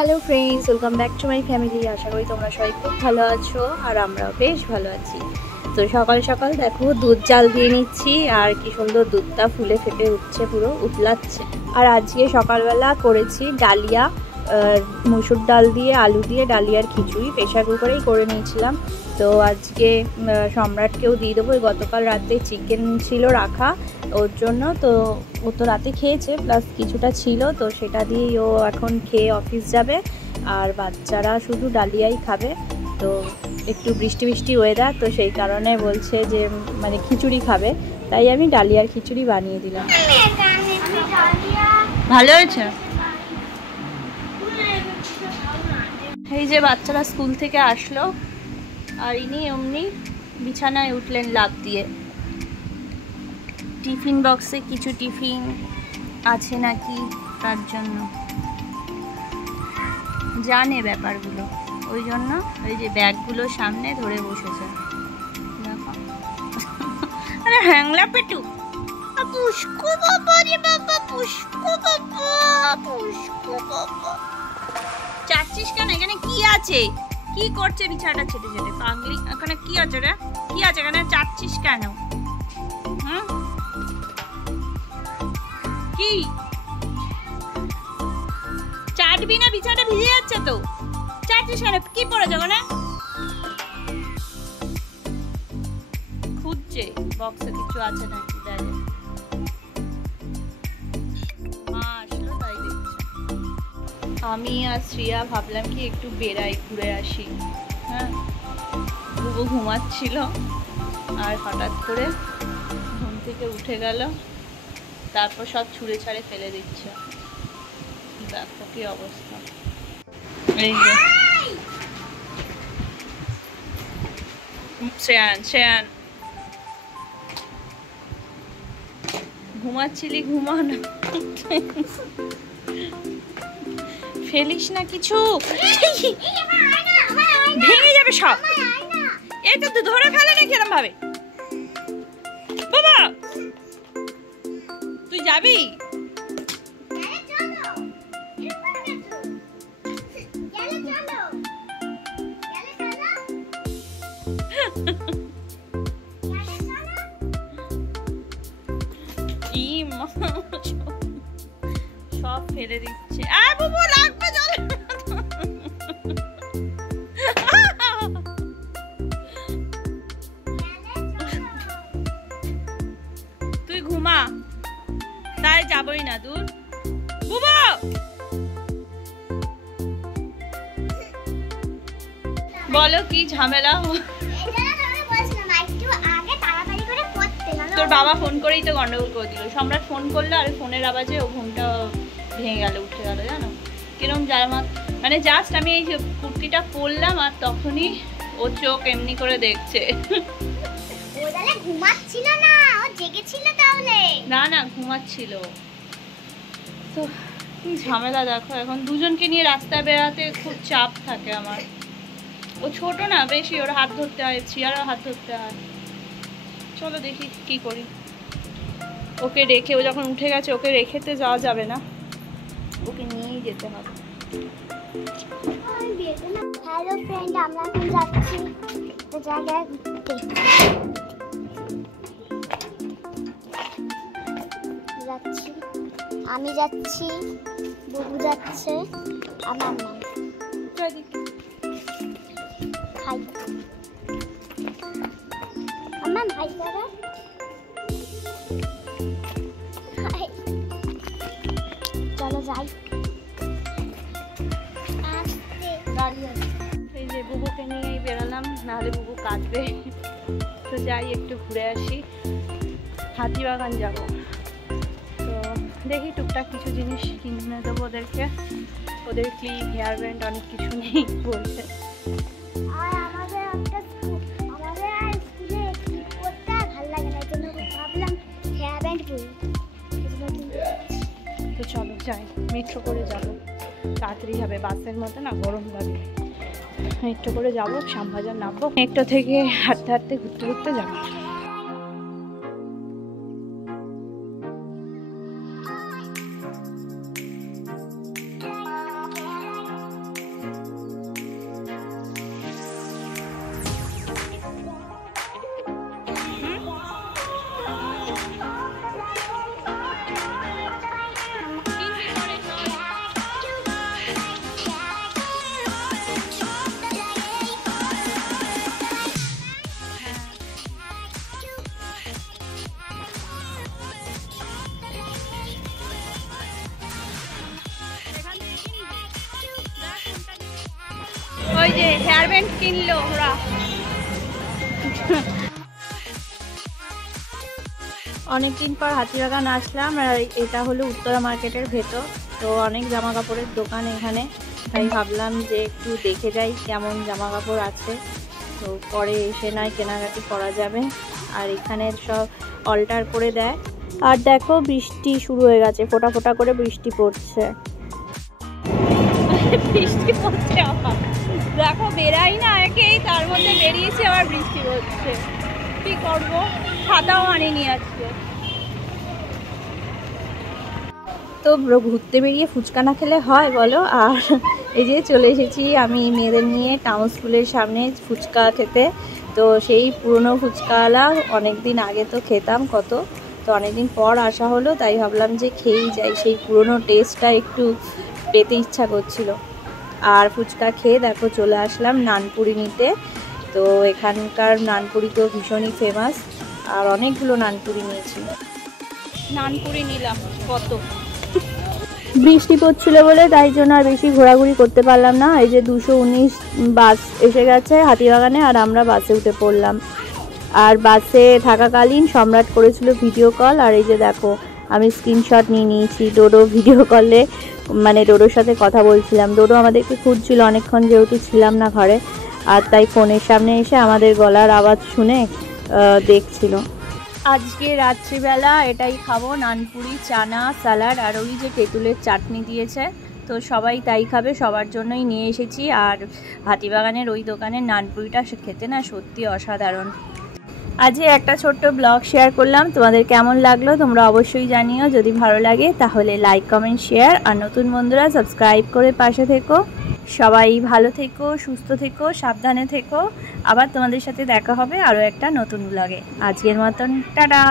Hello friends, welcome back to my family. আশা করি তোমরা সবাই খুব ভালো আছো আর আমরাও বেশ ভালো আছি। তো সকাল সকাল দেখো দুধ জাল দিয়ে নিচ্ছি আর কি সুন্দর দুধটা ফুলে ফেপে উঠছে, পুরো উতলাচ্ছে। আর আজকে সকালবেলা করেছি ডালিয়া, মসুর ডাল দিয়ে আলু দিয়ে ডালিয়ার খিচুড়ি প্রেশার কুকারেই করে নিয়েছিলাম। তো আজকে সম্রাটকেও দিয়ে দেবো। গতকাল রাতে চিকেন ছিল রাখা ওর জন্য, তো ও তো রাতে খেয়েছে, প্লাস কিছুটা ছিল, তো সেটা দিয়েই ও এখন খেয়ে অফিস যাবে। আর বাচ্চারা শুধু ডালিয়াই খাবে। তো একটু বৃষ্টি বৃষ্টি ওয়েদার, তো সেই কারণে বলছে যে মানে খিচুড়ি খাবে, তাই আমি ডালিয়ার খিচুড়ি বানিয়ে দিলাম। ভালো হয়েছে। এই যে বাচ্চারা স্কুল থেকে আসলো আর ইনি এমনি বিছানায় উঠলেন লাফ দিয়ে। টিফিন বক্সে কিছু টিফিন আছে নাকি তার জন্য জানে ব্যাপারগুলো, ওই জন্য ওই যে ব্যাগগুলো সামনে ধরে বসেছে। দেখো আরে হ্যাংলা পেটু পুষ্কু বাবা রে বাবা, পুষ্কু বাবা, পুষ্কু বাবা। চাচ্ছিস কেন? এখানে কি আছে? কি করছে বিছানাটা ছেটে ছেটে? পাগলি, এখানে কি আছে রে? কি আছে এখানে? চাচ্ছিস কেন? হুম, কি চাটবি না? বিছানাটা ভিজে যাচ্ছে তো, চাটছিস কেন? কি পড়েছে ওখানে? খুঁজছে বক্সে কিছু আছে নাকি। দেখে মা আসলো তাই দেখছে। আমি আর শ্রিয়া ভাবলাম কি একটু বেড়াই, ঘুরে আসি। হ্যাঁ, বুবু ঘুমাচ্ছিল আর হঠাৎ করে ঘুম থেকে উঠে গেল, তারপর সব ছুঁড়ে ছাড়ে ফেলে দিচ্ছে। দেখো কি অবস্থা। এই যে শ্রেয়ান ঘুমাচ্ছিলি, ঘুমা না, ফেলিস না কিছু, ভেঙে যাবে সব। এই তো তুই ধরে ফেলে নাকি এরকম ভাবে? বাবা তুই যাবি? সব ফেলে দিচ্ছে। বুবু লাগবে জল। তুই ঘুমা, তাই যাবই না দূর। বুবু বলো কি ঝামেলা? তোর বাবা ফোন করেই তো গন্ডগোল করে দিল। সম্রাট ফোন করলো আর ফোনের আওয়াজে ও ঘুমটা ভেঙে গেল, উঠে গেল। জানো কিরম জামা, মানে জাস্ট আমি এই কুর্তিটা পরলাম আর তখনই ও চোখ এমনি করে দেখছে। না না ঘুমাচ্ছিল। তো কি ঝামেলা দেখো, এখন দুজনকে নিয়ে রাস্তায় বেড়াতে খুব চাপ থাকে আমার। ও ছোট না বেশি, ওর হাত ধরতে হয়, শ্রিয়ারও হাত ধরতে হয়। চলো দেখি কি করি। ওকে রেখে, ও যখন উঠে গেছে ওকে রেখেতে যাওয়া যাবে না, ওকে নিয়েই যেতে হবে। হ্যালো ফ্রেন্ড, আমরা এখন যাচ্ছি একটা জায়গায় ঘুরতে। আমি যাচ্ছি, বুবু যাচ্ছে, আমার মা। হাই আমার ভাই দাদা, চলো যাই। এই যে বুবুকে নিয়েই বেরালাম, নাহলে বুবু কাঁদবে। তো যাই একটু ঘুরে আসি, হাতিবাগান যাব। তো দেখি টুকটাক কিছু জিনিস কিনে দেবো ওদেরকে। ওদের ক্লিপ, হেয়ার ব্যান্ড অনেক কিছু নেই বলছে। তো চলো যাই, মেট্রো করে যাবো, তাড়াতাড়ি হবে, বাসের মতো না গরম লাগে। মেট্রো করে যাবো, শ্যামবাজার নামবো, মেট্রো থেকে হাঁটতে হাঁটতে ঘুরতে ঘুরতে যাবো। ওই যে হেয়ার ব্যান্ড কিনলো ওরা। অনেকদিন পর হাতিবাগান আসলাম, আর এটা হলো উত্তরা মার্কেটের ভেতর। তো অনেক জামা কাপড়ের দোকান এখানে, তাই ভাবলাম যে একটু দেখে যাই কেমন জামা কাপড় আছে, তো পরে এসে নয় কেনাকাটি করা যাবে। আর এখানে সব অল্টার করে দেয়। আর দেখো বৃষ্টি শুরু হয়ে গেছে, ফোঁটা ফোঁটা করে বৃষ্টি পড়ছে। বৃষ্টি পড়ছে আবার, দেখো বেরাই না একেই, তার মধ্যে বেরিয়েছি আবার বৃষ্টি পড়ছে। কি করবো, ছাতাও আনিনি আজকে। তো ঘুরতে বেরিয়ে ফুচকা না খেলে হয় বলো। আর এই যে চলে এসেছি আমি মেয়েদের নিয়ে টাউন স্কুলের সামনে ফুচকা খেতে। তো সেই পুরনো ফুচকাওয়ালা, অনেক দিন আগে তো খেতাম কত, তো অনেকদিন পর আসা হলো, তাই ভাবলাম যে খেয়েই যাই, সেই পুরনো টেস্টটা একটু পেতে ইচ্ছা করছিল। আর ফুচকা খেয়ে দেখো চলে আসলাম নানপুরি নিতে। তো এখানকার নানপুরি তো ভীষণই ফেমাস, আর অনেকগুলো নানপুরি নিয়েছি। নানপুরি নিলাম কত, বৃষ্টি পড়ছিল বলে তাই জন্য আর বেশি ঘোরাঘুরি করতে পারলাম না। এই যে 219 বাস এসে গেছে হাতিবাগানে, আর আমরা বাসে উঠে পড়লাম। আর বাসে থাকাকালীন সম্রাট করেছিল ভিডিও কল, আর এই যে দেখো আমি স্ক্রিনশট নিয়ে নিয়েছি। ডোডো ভিডিও কলে মানে ডোডোর সাথে কথা বলছিলাম। ডোডো আমাদেরকে খুঁজছিল অনেকক্ষণ, যেহেতু ছিলাম না ঘরে, আর তাই ফোনের সামনে এসে আমাদের গলার আওয়াজ শুনে দেখছিল। আজকে রাত্রিবেলা এটাই খাবো, নানপুরি, চানা, স্যালাড, আর ওই যে তেঁতুলের চাটনি দিয়েছে। তো সবাই তাই খাবে, সবার জন্যই নিয়ে এসেছি। আর হাতিবাগানের ওই দোকানের নানপুরিটা খেতে না সত্যি অসাধারণ। আজকে একটা ছোট্ট ব্লগ শেয়ার করলাম, তোমাদের কেমন লাগলো তোমরা অবশ্যই জানিও। যদি ভালো লাগে তাহলে লাইক, কমেন্ট, শেয়ার, আর নতুন বন্ধুরা সাবস্ক্রাইব করে পাশে থেকো। সবাই ভালো থেকো, সুস্থ থেকো, সাবধানে থেকো। আবার তোমাদের সাথে দেখা হবে আরও একটা নতুন ব্লগে। আজকের মতন টাটা।